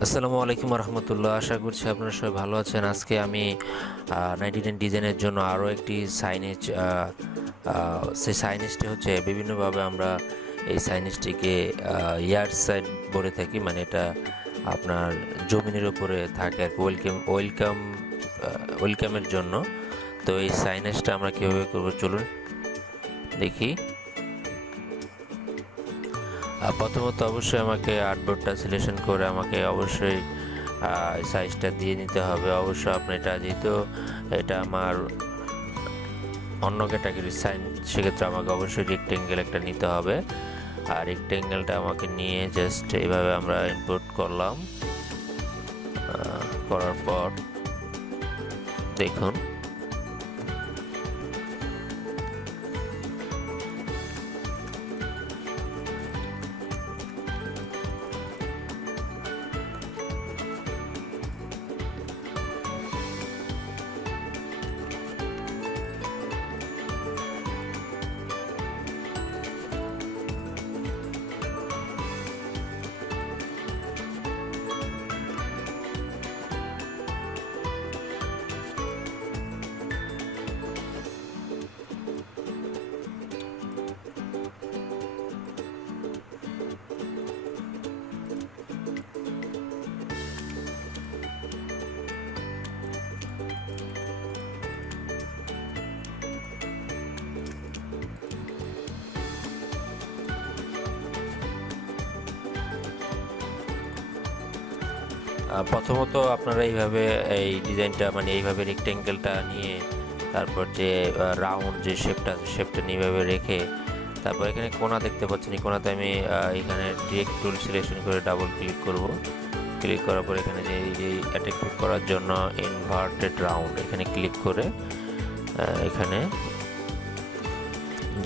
আসসালামু আলাইকুম রহমতুল্লাহ। আশা করছি আপনারা সবাই ভালো আছেন। আজকে আমি 99 ডিজাইনের জন্য আরও একটি সাইনেজ, সেই সাইনেজটি হচ্ছে বিভিন্নভাবে আমরা এই সাইনেজটিকে ইয়ার্ড সাইড বলে থাকি, মানে এটা আপনার জমিনের উপরে থাকে আর কি, ওয়েলকামের জন্য। তো এই সাইনেজটা আমরা কীভাবে করবো চলুন দেখি। প্রথমত অবশ্যই আমাকে আর্টবোর্ডটা সিলেকশন করে আমাকে অবশ্যই সাইজটা দিয়ে নিতে হবে। অবশ্য আপনি এটা, যেহেতু এটা আমার অন্য ক্যাটাগরির সাইন, সেক্ষেত্রে আমাকে অবশ্যই রেক্টেঙ্গেল একটা নিতে হবে। আর রেক্টেঙ্গেলটা আমাকে নিয়ে জাস্ট এইভাবে আমরা ইনপুট করলাম। করার পর দেখুন প্রথমত আপনারা এইভাবে এই ডিজাইনটা, মানে এইভাবে রেক্টেঙ্গেলটা নিয়ে তারপর যে রাউন্ড যে শেপটা আছে শেপটা নিয়ে এইভাবে রেখে, তারপর এখানে কোণা দেখতে পাচ্ছেন, এই কোণাতে আমি এখানে ডিরেক্ট টুল সিলেকশন করে ডাবল ক্লিক করব। ক্লিক করার পর এখানে যে এই যে অ্যাটাক করার জন্য ইনভার্টেড রাউন্ড এখানে ক্লিক করে এখানে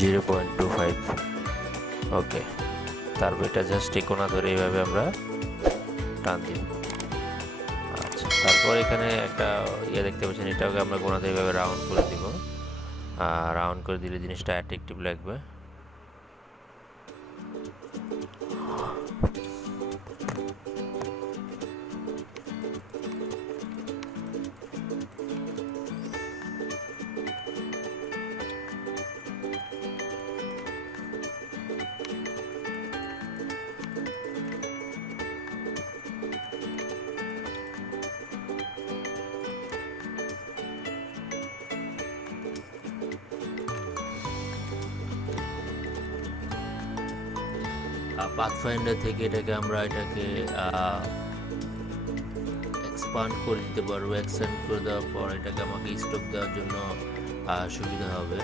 0.25, ওকে। তারপর এটা জাস্ট এই কোণা ধরে এইভাবে আমরা টান দিব। আচ্ছা, তারপর এখানে একটা দেখতে পাচ্ছেন, এটাকে আমরা কোণাতে এইভাবে রাউন্ড করে দিব। রাউন্ড করে দিলে জিনিসটা অ্যাট্রাকটিভ লাগবে। পাথফাইন্ডার থেকে এটাকে এক্সপান্ড করে দিতে পারবো। এক্সটেন্ড করে দেওয়ার পর এটাকে আমাকে স্টক দেওয়ার জন্য সুবিধা হবে।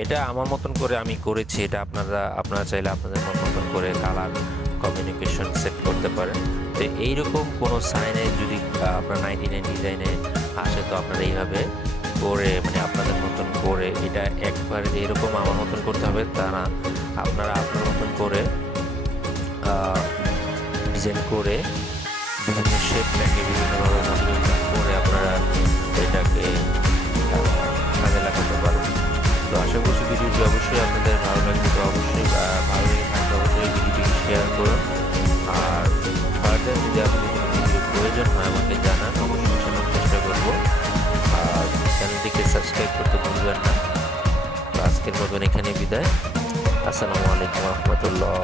এটা আমার মতন করে আমি করেছি। এটা আপনারা চাইলে আপনাদের মতন করে কালার কমিউনিকেশন সেট করতে পারেন। তো এইরকম কোনো সাইনে যদি আপনার 99 ডিজাইনে আসে, তো আপনারা এইভাবে করে মানে আপনাদের মতন করে, এটা একবারে যে এরকম আমার মতন করতে হবে তা না, আপনারা আপনার মতন করে ডিজাইন করে বিভিন্ন শেপটাকে বিভিন্নভাবে মডিফিকেশন করে আপনারা এটাকে কাজে লাগাতে পারেন। তো আশা করছি ভিডিওটি অবশ্যই আপনাদের ভালো লাগবে। তো অবশ্যই ভালো লেগে থাকলে অবশ্যই ভিডিওটি শেয়ার করুন। আর ফার্দার যদি আপনাদের কোনো ভিডিওর প্রয়োজন হয় আমাকে জানান, অবশ্যই জানার চেষ্টা করবো। আর চ্যানেলটিকে সাবস্ক্রাইব করতে ভুলবেন না। তো আজকের মতন এখানে বিদায়। আসসালামু আলাইকুম রহমতুল্লাহ।